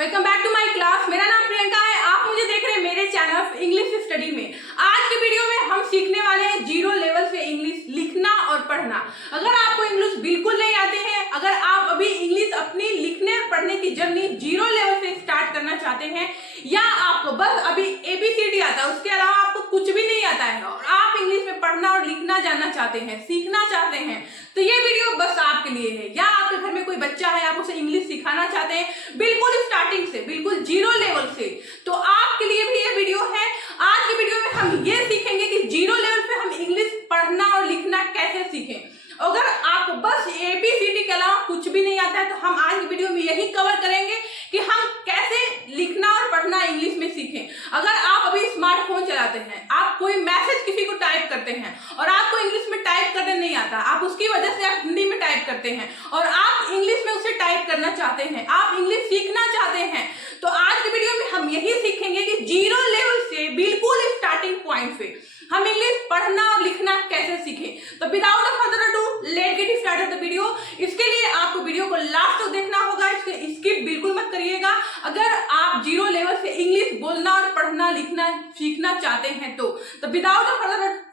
Welcome back to my class. मेरा नाम प्रियंका है। आप मुझे देख रहे हैं मेरे चैनल इंग्लिश स्टडी में। आज के वीडियो में हम सीखने वाले हैं जीरो लेवल से इंग्लिश लिखना और पढ़ना। अगर आपको इंग्लिश बिल्कुल नहीं आते हैं, अगर आप अभी इंग्लिश अपनी लिखने और पढ़ने की जर्नी जीरो लेवल से स्टार्ट करना चाहते हैं, या आपको बस अभी ABCD आता है, उसके अलावा आपको कुछ भी नहीं आता है और आप इंग्लिश में पढ़ना और लिखना जानना चाहते हैं, सीखना चाहते हैं, तो ये वीडियो बस आपके लिए है। या आपके घर में कोई बच्चा है, आप उसे इंग्लिश सिखाना चाहते हैं बिल्कुल स्टार्टिंग से, बिल्कुल जीरो लेवल से, तो आपके लिए भी ये वीडियो है। आज की वीडियो में हम ये सीखेंगे कि जीरो लेवल पे हम इंग्लिश पढ़ना और लिखना कैसे सीखें। अगर आपको बस ABCD के अलावा कुछ भी नहीं आता है, तो हम आज की वीडियो में यही कवर करेंगे कि हम कैसे लिखना और पढ़ना इंग्लिश में सीखें। अगर आप अभी स्मार्टफोन चलाते हैं, आप कोई मैसेज किसी को टाइप करते हैं और आपको इंग्लिश में टाइप करने नहीं आता, आप उसकी वजह से आप हिंदी में टाइप करते हैं और आप इंग्लिश में उसे टाइप करना चाहते हैं, आप इंग्लिश सीखना चाहते हैं, तो आज की वीडियो में हम यही सीखेंगे कि जीरो लेवल से बिल्कुल स्टार्टिंग पॉइंट से हम इंग्लिश पढ़ना और लिखना कैसे सीखें। तो without further ado let's get started the video. इसके लिए आपको वीडियो को लास्ट तक देखना होगा, इसके स्किप बिल्कुल मत करिएगा। अगर आप जीरो लेवल से इंग्लिश बोलना और पढ़ना लिखना सीखना चाहते हैं तो without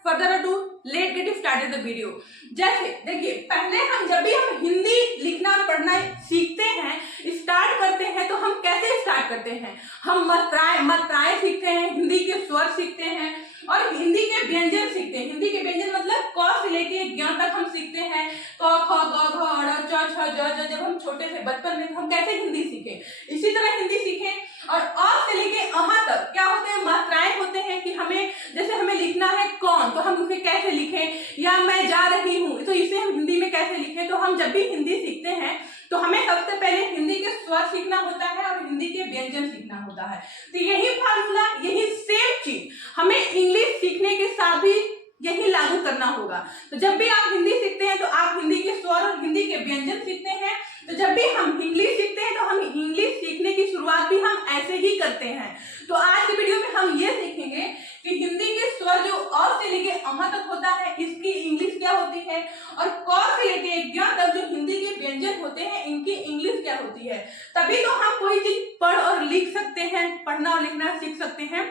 further ado let's get started the video. जैसे देखिए, पहले जब भी हम हिंदी लिखना और पढ़ना सीखते हैं, स्टार्ट करते हैं, तो हम कैसे स्टार्ट करते हैं? हम मात्राएं सीखते हैं, हिंदी के स्वर सीखते हैं और हिंदी के व्यंजन सीखते हैं। हिंदी के व्यंजन मतलब क से लेके ज्ञ तक हम सीखते हैं। क ख ग घ ड़ च छ ज ज। जब हम छोटे से बचपन में, हम कैसे हिंदी सीखें, इसी तरह हिंदी सीखें। और अ से लेके अहाँ तक क्या होते हैं? मात्राएं होते हैं कि हमें, जैसे हमें लिखना है कौन, तो हम उसे कैसे लिखें, या मैं जा रही हूँ, तो इसे हम हिंदी में कैसे लिखें। तो हम जब भी हिंदी सीखते हैं तो हमें सबसे पहले हिंदी के स्वर सीखना होता है और हिंदी के व्यंजन सीखना होता है। तो यही फार्मूला, यही सेम चीज हमें इंग्लिश सीखने के साथ भी यही लागू करना होगा। तो जब भी आप हिंदी सीखते हैं तो आप हिंदी के स्वर और हिंदी के व्यंजन सीखते हैं। तो जब भी हम इंग्लिश सीखते हैं तो हम इंग्लिश सीखने की शुरुआत भी हम ऐसे ही करते हैं। तो आज की वीडियो में हम ये सीखेंगे कि हिंदी के स्वर जो अ से लेके अहाँ तक होता है, इसकी इंग्लिश क्या होती है, और क से लेके ज्ञ तक जो हिंदी के व्यंजन होते हैं, इनकी इंग्लिश क्या होती है। तभी तो हम कोई चीज पढ़ और लिख सकते हैं, पढ़ना और लिखना सीख सकते हैं।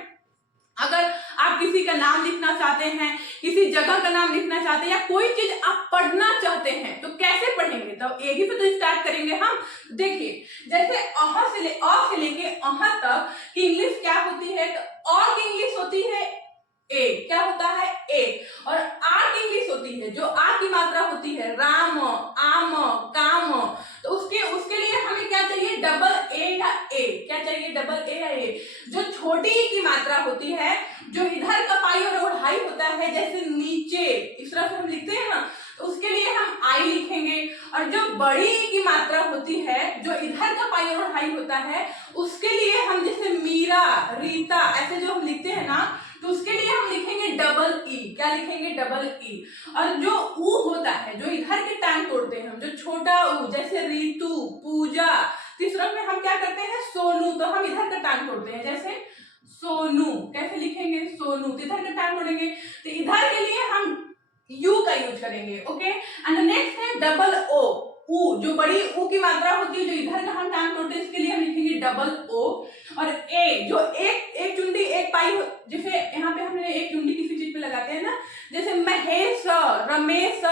अगर आप किसी का नाम लिखना चाहते हैं, किसी जगह का नाम लिखना चाहते हैं, या कोई चीज आप पढ़ना चाहते हैं, तो कैसे पढ़ेंगे? तो यही पे तो स्टार्ट करेंगे हम। देखिए, जैसे अ से लेके अहाँ तक की इंग्लिश क्या होती है, तो अ की इंग्लिश होती है ए। क्या होता है? ए। और आ की इंग्लिश होती है, जो आ की मात्रा होती है, राम, आम, काम, तो उसके लिए हमें क्या चाहिए? डबल ए या ए। क्या चाहिए? डबल ए या ए। जो छोटी ई की मात्रा होती है, जो इधर का पाई और ओढ़ाई होता है, जैसे नीचे इस तरह से हम लिखते हैं ना, तो उसके लिए हम आई लिखेंगे। और जो बड़ी ई की मात्रा होती है, जो इधर का पाई और ओढ़ाई होता है, उसके लिए हम जैसे मीरा, रीता, ऐसे जो हम लिखते हैं ना, तो उसके लिए हम लिखेंगे डबल ई। क्या लिखेंगे? Double E. और जो ऊ होता है, जो इधर के टांग तोड़ते हैं हम, जो छोटा ऊ, जैसे रीतू, पूजा, तीसरा में हम क्या करते हैं? सोनू, तो हम इधर का टांग तोड़ते हैं, जैसे सोनू। कैसे लिखेंगे? सोनू, तो इधर का टांग तोड़ेंगे, तो इधर के लिए हम यू का यूज करेंगे। ओके, एंड नेक्स्ट है डबल ओ। ऊ, जो बड़ी ऊ की मात्रा होती है, जो इधर का हम टांग तोड़ते हैं, इसके लिए हम लिखेंगे डबल ओ। और ए, जो एक चुंडी एक पाई, जैसे यहाँ पे हमने एक चुंडी किसी चीज पे लगाते हैं ना, जैसे महेश, रमेश,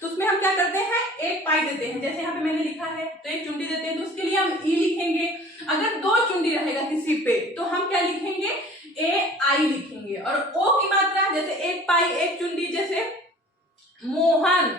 तो उसमें हम क्या करते हैं? एक पाई देते हैं। जैसे यहाँ पे मैंने लिखा है, तो एक चुंडी देते हैं, तो उसके लिए हम ई लिखेंगे। अगर दो चुंडी रहेगा किसी पे, तो हम क्या लिखेंगे? ए आई लिखेंगे। और ओ की मात्रा, जैसे एक पाई एक चुंडी, जैसे मोहन,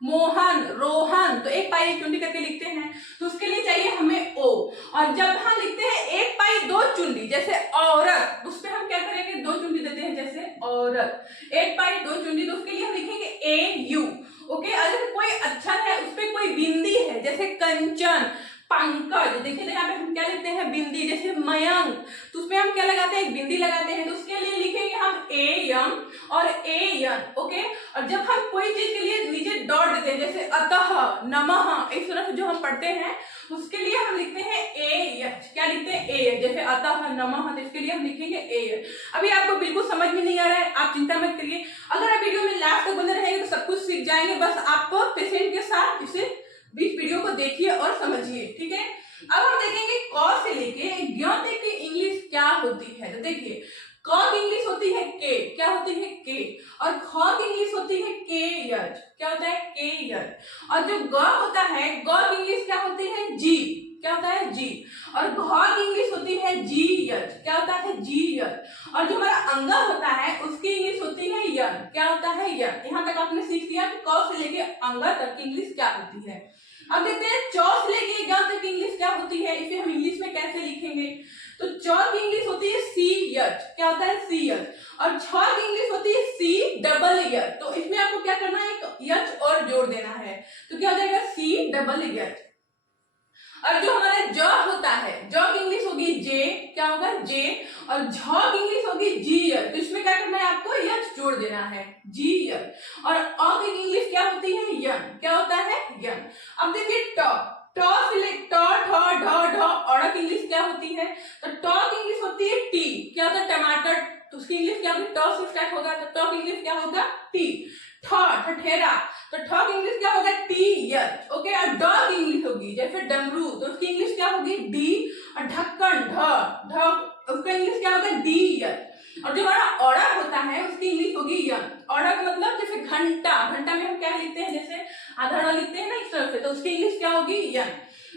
मोहन, रोहन, तो एक पाई एक चुंडी करके लिखते हैं, तो उसके लिए चाहिए हमें ओ। और जब हम लिखते हैं एक पाई दो चुंडी, जैसे औरत, उस पे हम क्या करेंगे? दो चुंडी देते हैं, जैसे औरत। एक पाई दो चुंडी, तो उसके लिए हम लिखेंगे ए यू। ओके, अगर कोई अक्षर है, उस पे कोई बिंदी है, जैसे कंचन, पंकज, देखिए यहाँ पे हम क्या लिखते हैं? बिंदी। जैसे मयंक, तो उसमें हम क्या लगाते हैं? एक बिंदी लगाते हैं, तो उसके लिए लिखेंगे हम ए यम और ए यन। ओके, और जब हम कोई चीज के लिए नीचे डॉट देते हैं, जैसे अतः, नमः, इस तरह से जो हम पढ़ते हैं, उसके लिए हम लिखते हैं ए यच। क्या लिखते हैं? ए यच। जैसे अतः, नमः, तो इसके लिए हम लिखेंगे ए यच। अभी आपको बिल्कुल समझ में नहीं आ रहा है, आप चिंता मत करिए। अगर आप वीडियो में लास्ट तक बने रहेंगे तो सब कुछ सीख जाएंगे। बस आपको पेशेंट के साथ इसे बीच वीडियो को देखिए और समझिए, ठीक है। अब हम देखेंगे क से लेके ज्ञ तक की इंग्लिश क्या होती है? तो देखिए, क की इंग्लिश होती है के, क्या होती है के, और ख की इंग्लिश होती है के यच, क्या होता है के यच, और जो ग होता है ग की इंग्लिश क्या होती है जी, क्या होता है जी, और घ की इंग्लिश होती है जी यच, क्या होता है जी यच, और जो हमारा अंगा होता है उसकी इंग्लिश होती है यन, क्या होता है यन। यहाँ तक आपने सीख लिया कि क से लेके अंगा तक की इंग्लिश क्या होती है। अब देखते हैं च से लेके ग तक की इंग्लिश क्या होती है, इसे हम इंग्लिश में कैसे लिखेंगे। तो च की इंग्लिश होती है सी यच, क्या होता है सी यच, और छ की इंग्लिश होती है सी डबल यच। तो इसमें आपको क्या करना है, एक यच और जोड़ देना है, तो क्या हो जाएगा सी डबल यच। और जो हमारा ज होता है, ज की इंग्लिश होगी जे, क्या होगा जे, और झ की इंग्लिश होगी जी यच। तो इसमें क्या करना है, आपको यच जोड़ देना है, जी यच। और अ की इंग्लिश क्या होती है यन, क्या होता है यन। अब देखिए ट, ट से ले ट ठ ढ ढ और की इंग्लिश क्या होती है, तो ट की इंग्लिश होती है टी, क्या होता है टमाटर, तो उसकी इंग्लिश क्या होगी, ट से स्टार्ट होगा, तो ट की इंग्लिश क्या होगा टी। ठ, ठठेरा, तो ठ की इंग्लिश क्या होगा टी यच, ओके। और ड की इंग्लिश होगी जैसे डमरू, तो उसकी इंग्लिश क्या होगी डी, और ढक्कन ढ, ढ उसका इंग्लिश क्या होगा डी यच। और जो हमारा औड़ा होता है उसकी इंग्लिश होगी यन। औड़ा का मतलब जैसे घंटा, घंटा में हम क्या लिखते हैं, जैसे आधा लिखते हैं ना इस तरह से, तो उसकी इंग्लिश क्या होगी यन।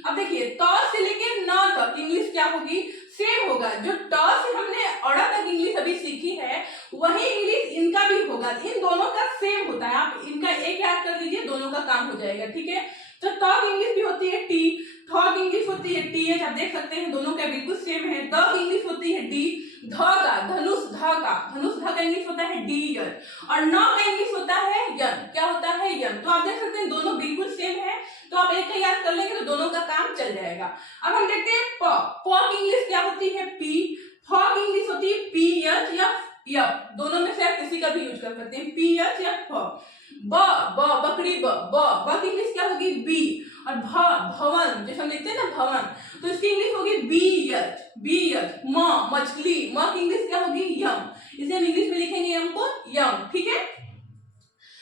अब देखिए त से लेके न तक इंग्लिश क्या होगी, सेम होगा। जो ट से हमने औड़ा तक इंग्लिश अभी सीखी है वही इंग्लिश इनका भी होगा, इन दोनों का सेम होता है। आप इनका एक याद कर लीजिए, दोनों का काम हो जाएगा, ठीक है। तो त की इंग्लिश भी होती है टी, थ की इंग्लिश होती है टी एच, आप देख सकते हैं दोनों का बिल्कुल सेम है। द की इंग्लिश होती है डी, ध का धनुष, धनुष ध का इंग्लिश होता है डी यन, और न का इंग्लिश होता है यन, क्या होता है यन। तो आप देख सकते हैं दोनों बिल्कुल सेम है, तो आप एक का याद कर लेंगे तो दोनों का काम चल जाएगा। अब हम देखते हैं प, प की इंग्लिश क्या होती है पी, फ की इंग्लिश होती है पी एच या यप, दोनों में से आप किसी का भी यूज कर सकते हैं, पी एच या फ। ब, बकरी ब की इंग्लिश क्या होगी बी, और भवन जैसे हम लिखते हैं ना भवन, तो इसकी इंग्लिश होगी बी एच। म, मछली, म की इंग्लिश क्या होगी यम, इसे हम इंग्लिश में लिखेंगे यम को यम, ठीक है।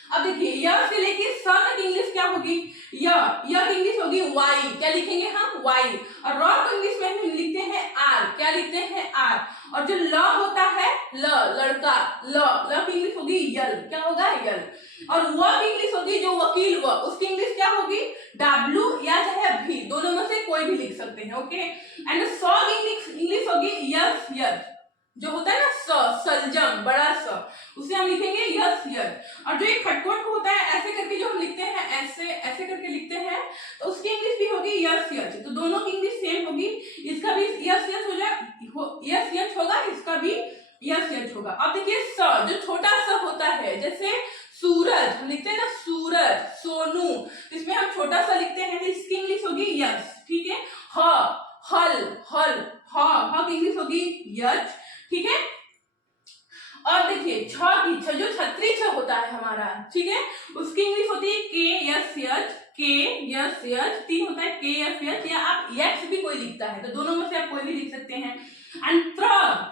अब देखिए य से लेके स तक इंग्लिश क्या होगी, य की इंग्लिश होगी वाई, क्या लिखेंगे हम वाई, और र को इंग्लिश में हम लिखते हैं आर, क्या लिखते हैं आर, और जो ल होता है ल, लड़का, ल की इंग्लिश होगी यल, क्या होगा यल, और व की इंग्लिश होगी जो वकील व, उसकी इंग्लिश क्या होगी डब्ल्यू या चाहे भी, दोनों में से कोई भी लिख सकते हैं, ओके। एंड स की इंग्लिश होगी यस यस, जो होता है ना सलजम, बड़ा स, उसे हम लिखेंगे यस यस। और जो एक खटकोट होता है ऐसे करके जो हम लिखते हैं, ऐसे करके लिखते हैं, तो उसकी इंग्लिश भी होगी यस यस। तो दोनों की इंग्लिश सेम होगी, इसका भी यस यस हो जाए, यस यस होगा, इसका भी यस यस होगा। अब देखिए स, जो छोटा स होता है, जैसे सूरज हम लिखते हैं ना सूरज, सोनू, इसमें हम छोटा सा लिखते हैं, तो इसकी इंग्लिश होगी यस, ठीक है। हल, ह की इंग्लिश होगी यच, ठीक है। और देखिए छ जो छतरी छ होता है हमारा, ठीक है, उसकी इंग्लिश होती है के यस यच, के यस यच, तीन होता है के यस यच, या आप यक्स भी कोई लिखता है, तो दोनों में से आप कोई भी लिख सकते हैं। एंड त्र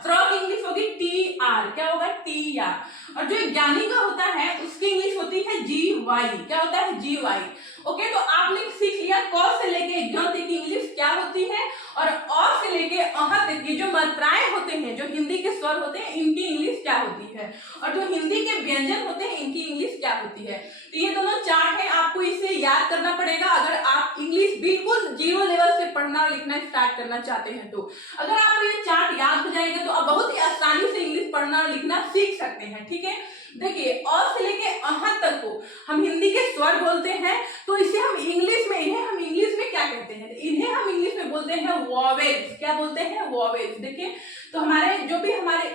की इंग्लिश होगी टी आर, क्या होगा टी आर, और जो ज्ञानी का होता है उसकी इंग्लिश होती है जी वाई, क्या होता है जी वाई, ओके। तो आपने सीख लिया क से लेके ज्ञ तक की इंग्लिश क्या होती है, और अ से लेके अह तक की जो मात्राएं होते हैं, जो हिंदी के स्वर होते हैं, इनकी इंग्लिश क्या होती है, और जो हिंदी के व्यंजन होते हैं इनकी इंग्लिश क्या होती है। तो ये दोनों चार्ट है, आपको इसे याद करना पड़ेगा अगर आप इंग्लिश बिल्कुल जीरो लेवल से पढ़ना और लिखना स्टार्ट करना चाहते हैं। तो अगर आपको ये चार्ट याद हो जाएगा तो आप बहुत ही आसानी से इंग्लिश पढ़ना और लिखना सीख सकते हैं, ठीक है। देखिए अ से लेके अह तक को हम हिंदी के स्वर बोलते हैं, तो इसे हम इंग्लिश में, इन्हें हम इंग्लिश में क्या कहते हैं, इन्हें हम इंग्लिश में बोलते हैं वॉवेल्स, क्या बोलते हैं वॉवेल्स। देखिए तो हमारे जो भी हमारे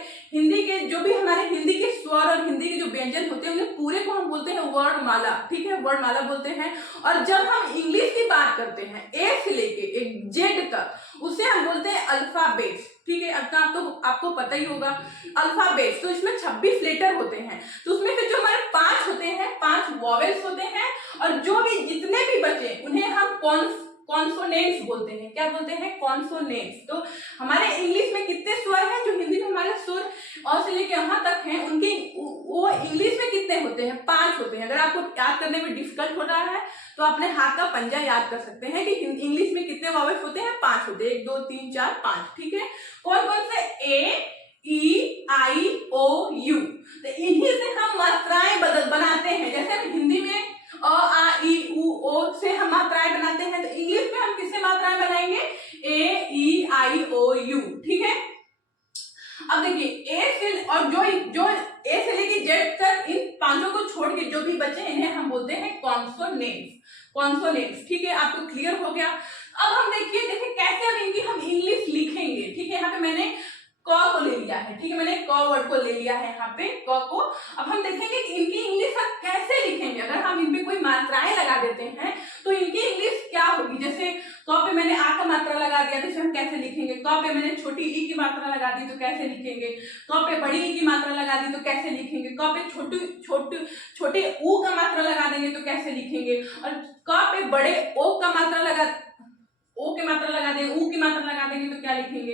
हिंदी के स्वर और हिंदी के जो व्यंजन होते हैं उन्हें पूरे को हम बोलते हैं वर्णमाला, ठीक है, वर्णमाला बोलते हैं। और जब हम इंग्लिश की बात करते हैं ए से लेके जेड तक, उसे हम बोलते हैं अल्फाबेट्स, ठीक है। अब तो आपको पता ही होगा अल्फाबेट्स, तो इसमें 26 लेटर होते हैं, तो उसमें से जो हमारे 5 होते हैं, 5 वॉवेल्स होते हैं, और जो भी जितने भी बचे उन्हें हम कॉन्सोनेंट्स बोलते हैं। क्या बोलते हैं? कॉन्सोनेंट्स। तो हमारे इंग्लिश में कितने स्वर हैं? जो हिंदी में हमारे स्वर और से लेके यहाँ तक हैं, उनके वो इंग्लिश में कितने होते हैं? 5 होते हैं। अगर आपको याद करने में डिफिकल्ट हो रहा है तो अपने हाथ का पंजा याद कर सकते हैं कि इंग्लिश में कितने वॉवेल्स होते हैं? 5 होते हैं। 1 2 3 4 5। ठीक है। कौन कौन से? ए, ई, आई, ओ, यू। तो इन्हीं से हम मात्राएं बनाते हैं। जैसे हम हिंदी में अ, आ, ई, उ, ओ से हम मात्राएं बनाते हैं, तो इंग्लिश में हम किससे मात्राएं बनाएंगे? ए, ई, आई, ओ, यू। ठीक है। अब देखिए ए से और जो ए से लेके जेड तक, इन पांचों को छोड़ के जो भी बचे इन्हें हम बोलते हैं कॉन्सोनेंट्स। कॉन्सोनेंट्स। ठीक है। आपको क्लियर हो गया? अब हम देखिए कैसे अब इनकी हम इंग्लिश लिखेंगे। ठीक है। यहाँ पे मैंने क को ले लिया है। ठीक है। मैंने क वर्ड को ले लिया है यहाँ पे, क को। अब हम देखेंगे कि इनकी इंग्लिश हम कैसे लिखेंगे। अगर हम इन पे कोई मात्राएं लगा देते हैं तो इनकी इंग्लिश क्या होगी? जैसे क पे मैंने आ का मात्रा लगा दिया तो इसे हम कैसे लिखेंगे? क पे मैंने छोटी ई की मात्रा लगा दी तो कैसे लिखेंगे? क पे बड़ी ई की मात्रा लगा दी तो कैसे लिखेंगे? क पे छोटे ऊ का मात्रा लगा देंगे तो कैसे लिखेंगे? और क पे बड़े ओ का मात्रा लगा ओ की मात्रा लगा देंगे, ऊ की मात्रा लगा देंगे तो क्या लिखेंगे?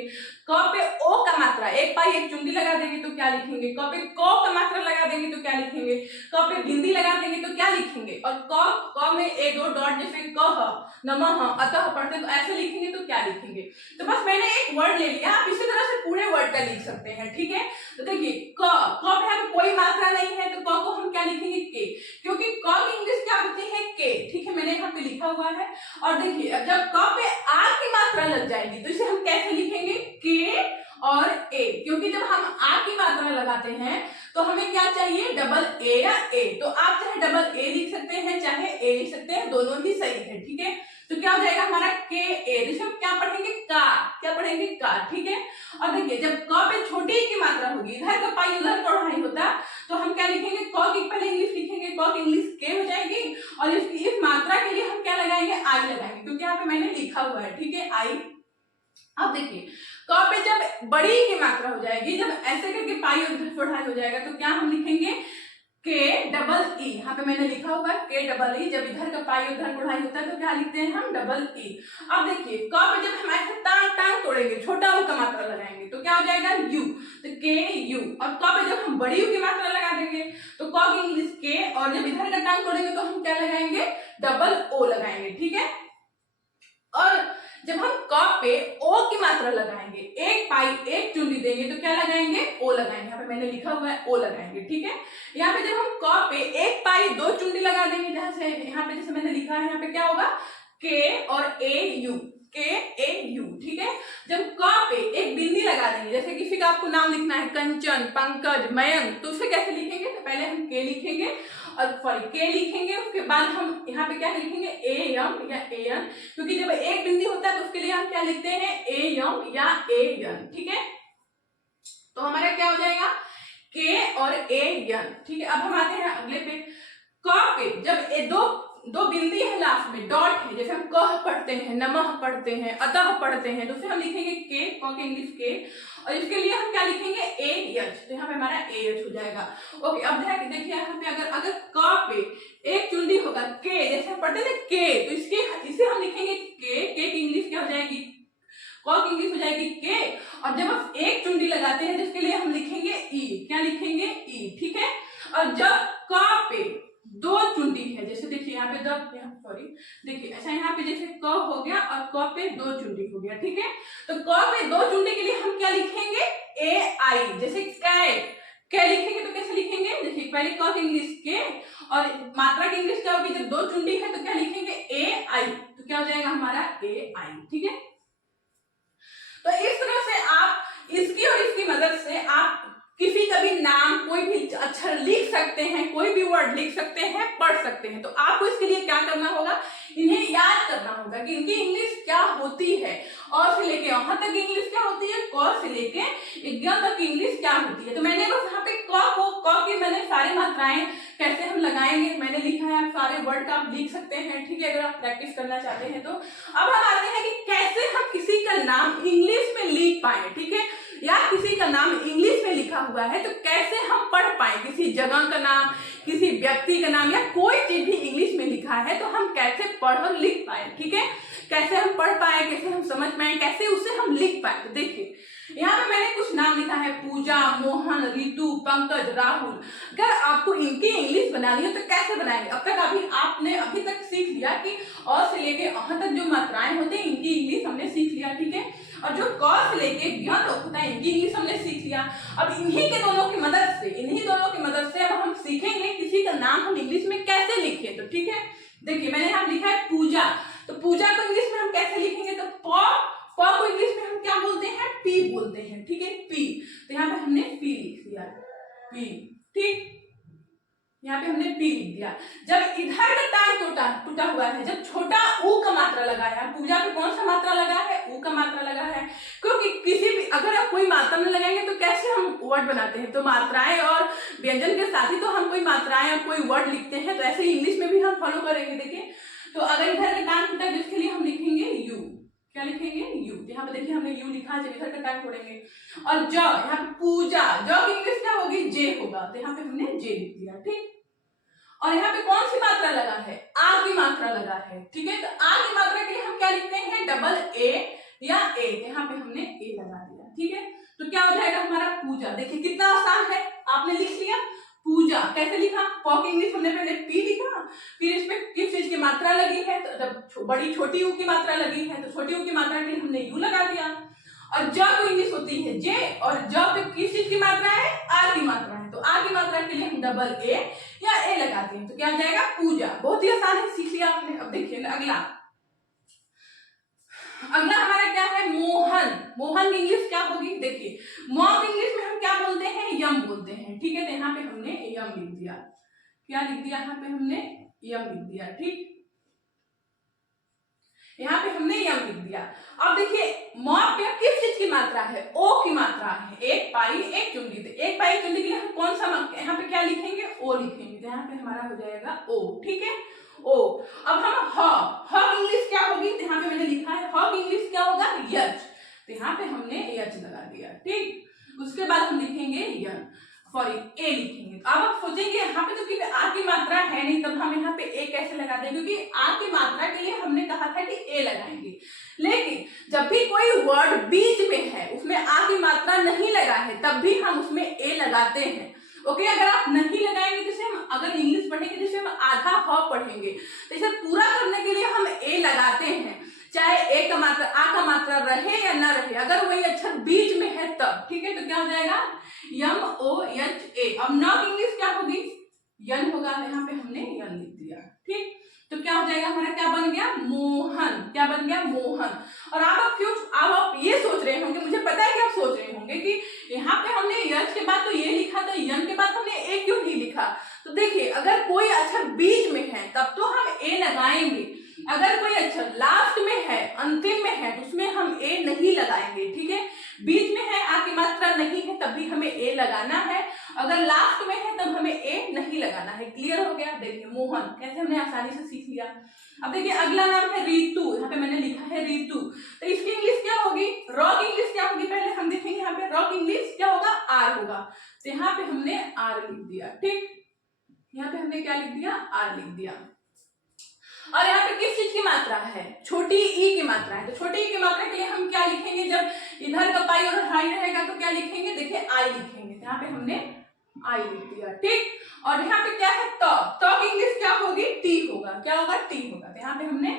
क पे ओ का मात्रा एक पाई एक चुंडी लगा देंगे तो क्या लिखेंगे? क पे क का मात्रा लगा देंगे तो क्या लिखेंगे? क पे बिंदी लगा देंगे तो क्या लिखेंगे? और क में ए दो डॉट, जैसे कह, नमः, अतः पढ़ते तो ऐसे लिखेंगे तो क्या लिखेंगे? तो बस मैंने एक वर्ड ले लिया, आप इसी तरह से पूरे वर्ड का लिख सकते हैं। ठीक है। तो देखिए क पे यहाँ पे कोई मात्रा नहीं है तो क को हम क्या लिखेंगे? के, क्योंकि क की इंग्लिश क्या होती है? के। ठीक है। मैंने यहाँ पे लिखा हुआ है। और देखिए अब जब क पे आ की मात्रा लग जाएगी तो इसे हम कैसे लिखेंगे? के और ए, क्योंकि जब हम आ की मात्रा लगाते हैं तो हमें क्या चाहिए? डबल ए या ए। तो आप चाहे डबल ए लिख सकते हैं चाहे ए लिख सकते हैं, दोनों ही सही है। ठीक है। तो क्या हो जाएगा हमारा? के ए। जैसे हम क्या पढ़ेंगे? का। क्या पढ़ेंगे? का। ठीक है। और देखिए जब क पे छोटी ई की मात्रा होगी, इधर का पाई उधर पढ़ाई होता, तो हम क्या लिखेंगे? क की पहले इंग्लिश लिखेंगे, क की इंग्लिश के हो जाएगी, और इस मात्रा के लिए हम क्या लगाएंगे? आई लगाएंगे, क्योंकि यहाँ पे मैंने लिखा हुआ है। ठीक है। आई। अब देखिए क पे जब बड़ी ई की मात्रा हो जाएगी, जब ऐसे करके पाई और उधर पढ़ाई हो जाएगा तो क्या हम लिखेंगे? के डबल ई। यहाँ पे मैंने लिखा हुआ है के डबल ई। जब इधर का पाई उधर पढ़ाई होता है तो क्या लिखते हैं हम? Double E. अब देखिए क पे जब हम ऐसे टांग तोड़ेंगे, छोटा ऊ का मात्रा लगाएंगे तो क्या हो जाएगा? यू। तो के यू। और क पे जब हम बड़ी यू की मात्रा लगा देंगे तो क की इंग्लिश के, और जब इधर का टांग तोड़ेंगे तो हम क्या लगाएंगे? डबल ओ लगाएंगे। ठीक है। और जब हम क पे ओ की मात्रा लगाएंगे, एक पाई एक चुंडी देंगे तो क्या लगाएंगे? ओ लगाएंगे। यहाँ पे मैंने लिखा हुआ है ओ लगाएंगे। ठीक है। यहाँ पे जब हम क पे एक पाई दो चुंडी लगा देंगे, जहां से यहाँ पे जैसे मैंने लिखा है, यहाँ पे क्या होगा? के और ए यू। के ए यू। ठीक है। जब क पे एक बिंदी लगा देंगे, जैसे किसी का आपको नाम लिखना है, कंचन, पंकज, मयंक, तो उसे कैसे लिखेंगे? तो पहले हम के लिखेंगे और सॉरी के लिखेंगे, उसके बाद हम यहाँ पे क्या लिखेंगे? ए यम या ए एन, क्योंकि जब एक बिंदी होता है तो उसके लिए हम क्या लिखते हैं? ए यम या ए एन। ठीक है। तो हमारा क्या हो जाएगा? के और ए एन। ठीक है। अब हम आते हैं अगले पे। क पे जब दो बिंदी है लास्ट में, डॉट है, जैसे हम कह पढ़ते हैं, नमः पढ़ते हैं, अतः पढ़ते हैं, तो उसे हम लिखेंगे के, क के इंग्लिश के, और इसके लिए हम क्या लिखेंगे? A H. तो यहाँ पे हमारा ए एच हो जाएगा। ओके। अब देखिए यहाँ पे अगर क पे एक चुंडी होगा के, जैसे हम पढ़ते थे के, तो इसे हम लिखेंगे के की इंग्लिश क्या हो जाएगी? क की इंग्लिश हो जाएगी के। और जब हम एक चुंडी लगाते हैं जिसके लिए हम लिखेंगे ई। क्या लिखेंगे? ई। ठीक है। और जब क पे दो चुंडी है, जैसे देखिए यहाँ पे सॉरी देखिए अच्छा, यहाँ पे जैसे क हो गया और क पे दो चुंडी हो गया। ठीक है। तो क पे दो चुंडी के लिए हम क्या लिखेंगे? ए आई। जैसे कै लिखेंगे तो कैसे लिखेंगे? देखिए पहले क की इंग्लिश के, और मात्रा की इंग्लिश क्या होगी? जब दो चुंडी है तो क्या लिखेंगे? ए आई। तो क्या हो जाएगा हमारा? ए आई। ठीक है। तो इस तरह से आप इसकी और इसकी मदद से आप किसी का भी नाम, कोई भी अक्षर लिख सकते हैं, कोई भी वर्ड लिख सकते हैं, पढ़ सकते हैं। तो आपको इसके लिए क्या करना होगा? इन्हें याद करना होगा कि इनकी इंग्लिश क्या होती है, और से लेके वहां तक इंग्लिश क्या होती है, क से लेके ज्ञ तक की इंग्लिश क्या होती है। तो मैंने बस यहाँ पे क की मैंने सारी मात्राएं कैसे हम लगाएंगे मैंने लिखा है। आप सारे वर्ड का आप लिख सकते हैं। ठीक है। अगर आप प्रैक्टिस करना चाहते हैं तो अब हम आते हैं कि कैसे हम किसी का नाम इंग्लिश में लिख पाए। ठीक है। या किसी का नाम इंग्लिश में लिखा हुआ है तो कैसे हम पढ़ पाए? किसी जगह का नाम, किसी व्यक्ति का नाम, या कोई चीज भी इंग्लिश में लिखा है तो हम कैसे पढ़ और लिख पाए। ठीक है। कैसे हम पढ़ पाए, कैसे हम समझ पाए, कैसे उसे हम लिख पाए। तो देखिए यहाँ पे मैंने कुछ नाम लिखा है, पूजा, मोहन, रितु, पंकज, राहुल। अगर आपको इनकी इंग्लिश बनानी है तो कैसे बनाएंगे? अब तक आपने अभी तक सीख लिया कि अ से लेके अह तक जो मात्राएं होती हैं इनकी इंग्लिश हमने सीख लिया, ठीक है। और जो क से लेके य तक होता है इनकी इंग्लिश हमने सीख लिया। अब इन्हीं दोनों की मदद से अब हम सीखेंगे किसी का नाम हम इंग्लिश में कैसे लिखें। तो ठीक है, देखिए मैंने यहाँ लिखा है पूजा। तो पूजा को इंग्लिश में हम कैसे लिखेंगे? तो प को इंग्लिश में हम क्या बोलते हैं? पी बोलते हैं, ठीक है, पी। तो यहाँ पे हमने पी लिख दिया, पी, ठीक। यहाँ पे हमने पी लिख दिया। जब इधर का टाइम टूटा हुआ है, जब छोटा ऊ का मात्रा लगा है, पूजा पे कौन सा मात्रा लगा है? ऊ का मात्रा लगा है। क्योंकि किसी भी अगर आप कोई मात्रा में लगाएंगे तो कैसे हम वर्ड बनाते हैं? तो मात्राएं और व्यंजन के साथ ही तो हम कोई मात्राएं और कोई वर्ड लिखते हैं। तो ऐसे ही इंग्लिश में भी हम फॉलो करेंगे। देखिए, तो अगर इधर का टाइम टूटा है जिसके लिए हम लिखेंगे यू। क्या लिखेंगे? यू। यहाँ पे देखिए हमने यू लिखा, जब इधर का टाइम छोड़ेंगे। और ज, यहाँ पे पूजा, ज की इंग्लिश क्या होगी? जे होगा। तो यहाँ पे हमने जे लिख दिया, ठीक। और यहाँ पे कौन सी मात्रा लगा है? आ की मात्रा लगा है, ठीक है। तो आ की मात्रा के लिए हम क्या लिखते हैं? डबल ए या ए। यहाँ पे हमने ए लगा दिया, ठीक है। तो क्या हो जाएगा हमारा? पूजा। देखिए कितना आसान है, आपने लिख लिया पूजा। कैसे लिखा? प की इंग्लिश हमने पहले पी लिखा, फिर इसमें किस चीज की मात्रा लगी है? तो जब बड़ी छोटी यू की मात्रा लगी है तो छोटी यू की मात्रा के लिए हमने यू लगा दिया। और ज को इंग्लिश होती है जे, और ज पे किस चीज की मात्रा है? आ की मात्रा है। तो आ की मात्रा के लिए हम डबल ए या ए लगाते हैं। तो क्या हो जाएगा? पूजा। बहुत ही आसान है, सीख लिया आपने। अब देखिए अगला हमारा क्या है? मोहन। मोहन की इंग्लिश क्या होगी? देखिए मॉम इंग्लिश में हम क्या बोलते हैं? यम बोलते हैं, ठीक है। तो यहाँ पे हमने यम लिख दिया। क्या लिख दिया? यहाँ पे हमने यम लिख दिया, ठीक। यहाँ पे हमने यम लिख दिया। अब देखिए मॉम पे किस चीज की मात्रा है? ओ की मात्रा है। एक पाई एक चुंडी। तो एक पाई चुंडी के लिए हम कौन सा यहाँ पे क्या लिखेंगे? ओ लिखेंगे। तो यहाँ पे हमारा हो जाएगा ओ, ठीक है, ओ। अब हम ह इंग्लिश क्या होगी? तो यहाँ पे मैंने लिखा है ह इंग्लिश क्या होगा? यच। तो यहाँ पे हमने यच लगा दिया, ठीक। उसके बाद हम लिखेंगे यन, सॉरी ए लिखेंगे। अब आप सोचेंगे यहाँ पे तो क्योंकि आ की मात्रा है नहीं, तब हम यहाँ पे ए कैसे लगा दें? क्योंकि आ की मात्रा के लिए हमने कहा था कि ए लगाएंगे। लेकिन जब भी कोई वर्ड बीच में है, उसमें आ की मात्रा नहीं लगा है, तब भी हम उसमें ए लगाते हैं। ओके, अगर आप नहीं लगाएंगे, जैसे हम अगर इंग्लिश पढ़ेंगे, जैसे हम आधा ह पढ़ेंगे, तो इसे पूरा करने के लिए हम ए लगाते हैं, चाहे ए का मात्रा आ का मात्रा रहे या ना रहे। अगर वही अक्षर बीच में है तब, ठीक है। तो क्या हो जाएगा? यम ओ एच ए। अब न की इंग्लिश क्या होगी? यन होगा। यहाँ पे हमने यन लिख दिया, ठीक। तो क्या हो जाएगा हमारा? क्या बन गया? मोहन। क्या बन गया? मोहन। और अब आप ये सोच रहे होंगे, मुझे पता है कि आप सोच रहे होंगे कि यहाँ पे हमने यच के बाद तो ये लिखा, तो यन के बाद हमने ए क्यों नहीं लिखा? तो देखिए अगर कोई अक्षर बीच में है तब तो हम ए लगाएंगे। अगर कोई अक्षर लास्ट में है, अंतिम में है, तो उसमें हम ए नहीं लगाएंगे, ठीक है। बीच में है, आ की मात्रा नहीं है, तब भी हमें ए लगाना है। अगर लास्ट में है तब हमें ए नहीं लगाना है। क्लियर हो गया? देखिए मोहन कैसे हमने आसानी से सीख लिया। अब देखिए अगला नाम है रितु। यहाँ पे मैंने लिखा है रितु। तो इसकी इंग्लिश क्या होगी? रॉ की इंग्लिश क्या होगी? पहले हम देखेंगे। यहाँ पे रॉ की इंग्लिश क्या होगा? आर होगा। तो यहाँ पे हमने आर लिख दिया, ठीक। यहाँ पे हमने क्या लिख दिया? आर लिख दिया। और यहाँ पे किस चीज की मात्रा है? छोटी ई की मात्रा है। तो छोटी ई की मात्रा के लिए हम क्या लिखेंगे? जब इधर का पाई और हाई रहेगा तो क्या लिखेंगे? देखिए आई लिखेंगे। यहाँ पे हमने आई लिख दिया, ठीक। और यहाँ पे क्या है? तो की इंग्लिश क्या होगी? टी होगा। क्या होगा? टी होगा। तो यहाँ पे हमने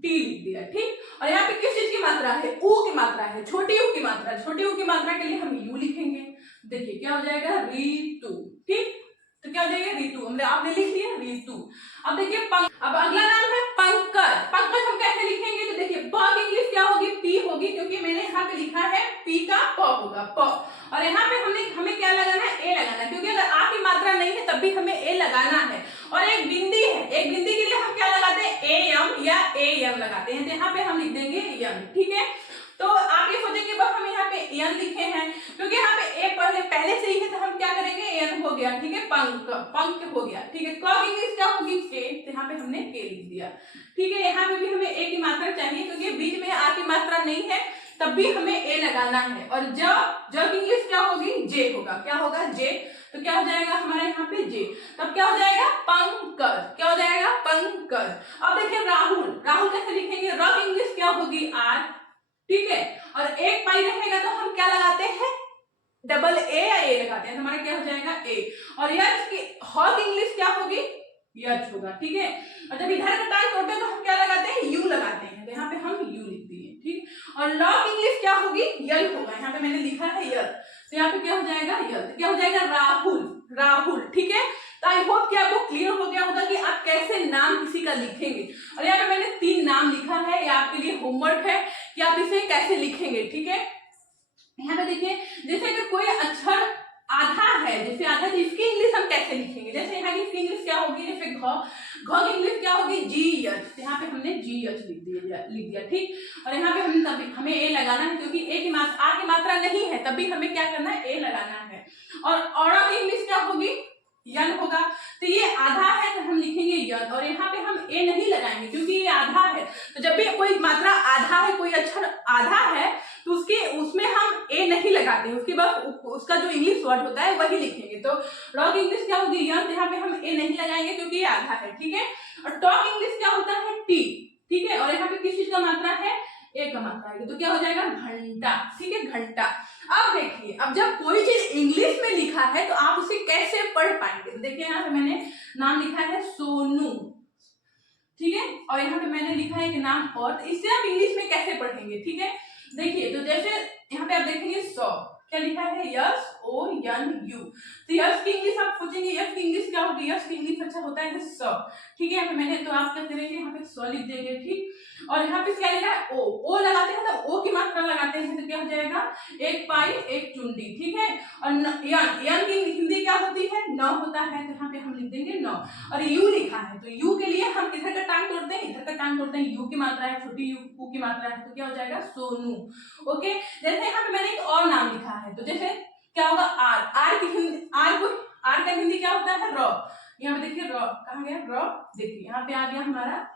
टी लिख दिया, ठीक। और यहाँ पे किस चीज की मात्रा है? ऊ की मात्रा है, छोटी ऊ की मात्रा। छोटी ऊ की मात्रा के लिए हम यू लिखेंगे। देखिए क्या हो जाएगा? रीतु, ठीक। तो क्या हो जाएगा? ऋतु। हमने आपने लिख लिया ऋतु। अब देखिए अब अगला नाम है पंकज। पंकज हम कैसे लिखेंगे? तो देखिए प की इंग्लिश क्या होगी? पी होगी, क्योंकि मैंने यहाँ पे लिखा है पी का प होगा, प। और यहाँ पे हमें क्या लगाना है? ए लगाना है, क्योंकि अगर आ की मात्रा नहीं है तब भी हमें ए लगाना है। और एक बिंदी है, एक बिंदी के लिए हम क्या लगाते हैं? ए एम या ए एम लगाते हैं। तो यहाँ पे हम लिख देंगे यम, ठीक है। तो आप ये सोचेंगे बस हम यहाँ पे एन लिखे हैं, क्योंकि यहाँ पे ए पहले से ही है, तो हम क्या करेंगे? एन हो गया, ठीक है। पंक हो गया, ठीक है। क की इंग्लिश क्या होगी? के। तो यहाँ पे हमने के लिख दिया, ठीक है। यहाँ पे भी हमें ए की मात्रा चाहिए, क्योंकि बीच में आ की मात्रा नहीं है, तब भी हमें ए लगाना है। और जब इंग्लिश क्या होगी, जे होगा, क्या होगा, जे, तो क्या हो जाएगा हमारा यहाँ पे जे, तब क्या हो जाएगा, पंकज, क्या हो जाएगा, पंकज। अब देखिए राहुल, राहुल कैसे लिखेंगे, र की इंग्लिश क्या होगी, आर, ठीक है, और एक पाई रहेगा तो हम क्या लगाते हैं, डबल ए या ए लगाते हैं, तो हमारा क्या हो जाएगा, ए। और यच की ह की इंग्लिश क्या होगी, यच होगा, ठीक है। और जब इधर का टाइप होते हैं तो हम क्या लगाते हैं, यू लगाते हैं, तो यहाँ पे हम यू लिख दिए, ठीक। और ल की इंग्लिश क्या होगी, यल होगा, यहाँ पे मैंने लिखा है यल, तो यहाँ पे क्या हो जाएगा, यल, तो क्या हो जाएगा, राहुल, राहुल, ठीक है। तो आई होप कि आपको क्लियर हो गया होगा कि आप कैसे नाम किसी का लिखेंगे। और यहाँ पे मैंने 3 नाम लिखा है, ये आपके लिए होमवर्क है कि आप इसे कैसे लिखेंगे, ठीक है। यहाँ पे देखिए, जैसे अगर कोई अक्षर आधा है, जैसे आधा, तो इसकी इंग्लिश हम कैसे लिखेंगे, जैसे यहाँ की इसकी इंग्लिश क्या होगी, जैसे घ की इंग्लिश क्या होगी, जी एच, यहाँ पे हमने जी एच लिख दिया, ठीक। और यहाँ पे हमें ए लगाना है, क्योंकि ए की मात्रा, आ की मात्रा नहीं है, तब भी हमें क्या करना है, ए लगाना है। और की इंग्लिश क्या होगी, यन होगा, तो ये आधा है तो हम लिखेंगे यन, और यहाँ पे हम ए नहीं लगाएंगे क्योंकि ये आधा है। तो जब भी कोई मात्रा आधा है, कोई अक्षर आधा है, तो उसमें हम ए नहीं लगाते हैं, उसके बाद उसका जो इंग्लिश वर्ड होता है वही लिखेंगे। तो रॉ की इंग्लिश क्या होगी, यन, तो यहाँ पे हम ए नहीं लगाएंगे क्योंकि ये आधा है, ठीक है। और टॉ की इंग्लिश क्या होता है, टी, ठीक है। और यहाँ पे किस चीज का मात्रा है, ए का मात्रा है, तो क्या हो जाएगा, घंटा, ठीक है, घंटा। अब देखिए, अब जब कोई चीज इंग्लिश में लिखा है तो आप उसे कैसे पढ़ पाएंगे, तो देखिए यहाँ पे मैंने नाम लिखा है सोनू, ठीक है, और यहाँ पे मैंने लिखा है एक नाम और, तो इससे आप इंग्लिश में कैसे पढ़ेंगे, ठीक है। देखिए, तो जैसे यहाँ पे आप देखेंगे सौ, क्या लिखा है, यस ओ एन यू, तो यस की इंग्लिश आप सोचेंगे, यस की इंग्लिश क्या होगी, यस की इंग्लिश अच्छा होता है सौ, ठीक है। मैंने, तो आप क्या करेंगे, यहाँ पे सौ लिख देंगे, ठीक। और यहाँ पे क्या लिखा है, ओ लगाते हैं, तो ओ की मात्रा लगाते हैं, तो क्या हो जाएगा, एक पाई एक चुंडी, ठीक है। और यन की हिंदी क्या होती है, नौ होता है, तो यहाँ पे हम लिख देंगे नौ। और यू लिखा है, तो यू के लिए हम किधर का टांग तोड़ते हैं, इधर का टांग तोड़ते हैं, यू की मात्रा है, छोटी यू की मात्रा है, तो क्या हो जाएगा, सोनू, ओके। जैसे यहाँ पे मैंने एक और नाम लिखा है, तो जैसे क्या होगा, आर की हिंदी, आर का हिंदी क्या होता है, रॉ। यहाँ पे देखिए, रॉ कहाँ गया, रॉ, देखिए यहाँ पे आ गया हमारा,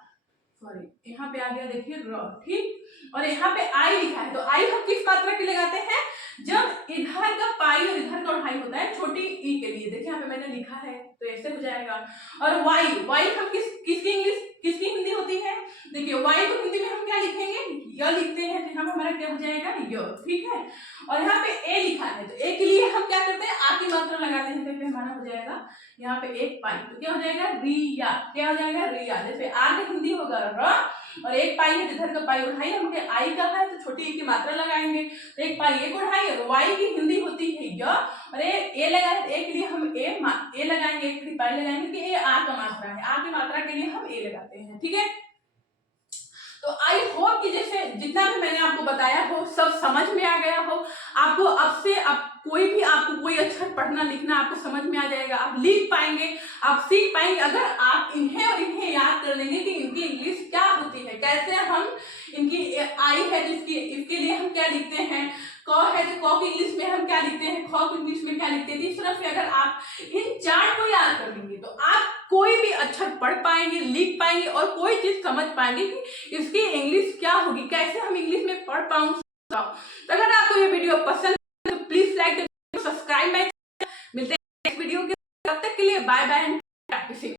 सॉरी यहाँ पे आ गया, देखिए रॉ, ठीक। और यहाँ पे आई लिखा है, तो आई हम किस मात्रा के लगाते हैं, जब इधर का पाई और इधर का ढाई होता है, छोटी ई के लिए, देखिए यहाँ पे मैंने लिखा है, तो ऐसे हो जाएगा। और वाई हम किसकी इंग्लिश, किसकी हिंदी होती है, देखिए वाई को हिंदी में हम क्या लिखेंगे, य लिखते हैं, तो यहाँ पे हमारा क्या हो जाएगा, य, ठीक है। और यहाँ पे ए लिखा है, तो ए के लिए हम क्या करते हैं, आ की मात्रा लगाते हैं, तो हमारा हो जाएगा यहाँ पे एक पाई, तो क्या हो जाएगा, रिया, क्या हो जाएगा, रिया। जैसे आ का हिंदी होगा र, और एक पाई है, इधर का पाई उठाई, हमके आई का है, तो छोटी ई की मात्रा लगाएंगे, तो एक पाई एक उठाई, और वाई की हिंदी होती है य, और ए लगाए, तो ए के लिए हम ए लगाएंगे, एक पाई लगाएंगे, कि ए आ का मात्रा है, आ की मात्रा के लिए हम ए लगाते हैं, ठीक है। तो आई होप कि जैसे जितना भी मैंने आपको बताया हो सब समझ में आ गया हो, आपको अब से अब कोई भी आपको कोई अक्षर पढ़ना लिखना आपको समझ में आ जाएगा, आप लिख पाएंगे, आप सीख पाएंगे, अगर आप इन्हें और इन्हें याद कर लेंगे कि इनकी इंग्लिश क्या होती है, कैसे हम इनकी आई है जिसकी इसके लिए हम क्या लिखते हैं, क है तो क की इंग्लिश में हम क्या लिखते हैं, ख की इंग्लिश में क्या लिखते हैं। इस तरह से अगर आप इन 4 को याद कर लेंगे तो आप कोई भी अक्षर पढ़ पाएंगे, लिख पाएंगे, और कोई चीज समझ पाएंगे कि इसकी इंग्लिश क्या होगी, कैसे हम इंग्लिश में पढ़ पाऊंगे। तो अगर आपको ये वीडियो पसंद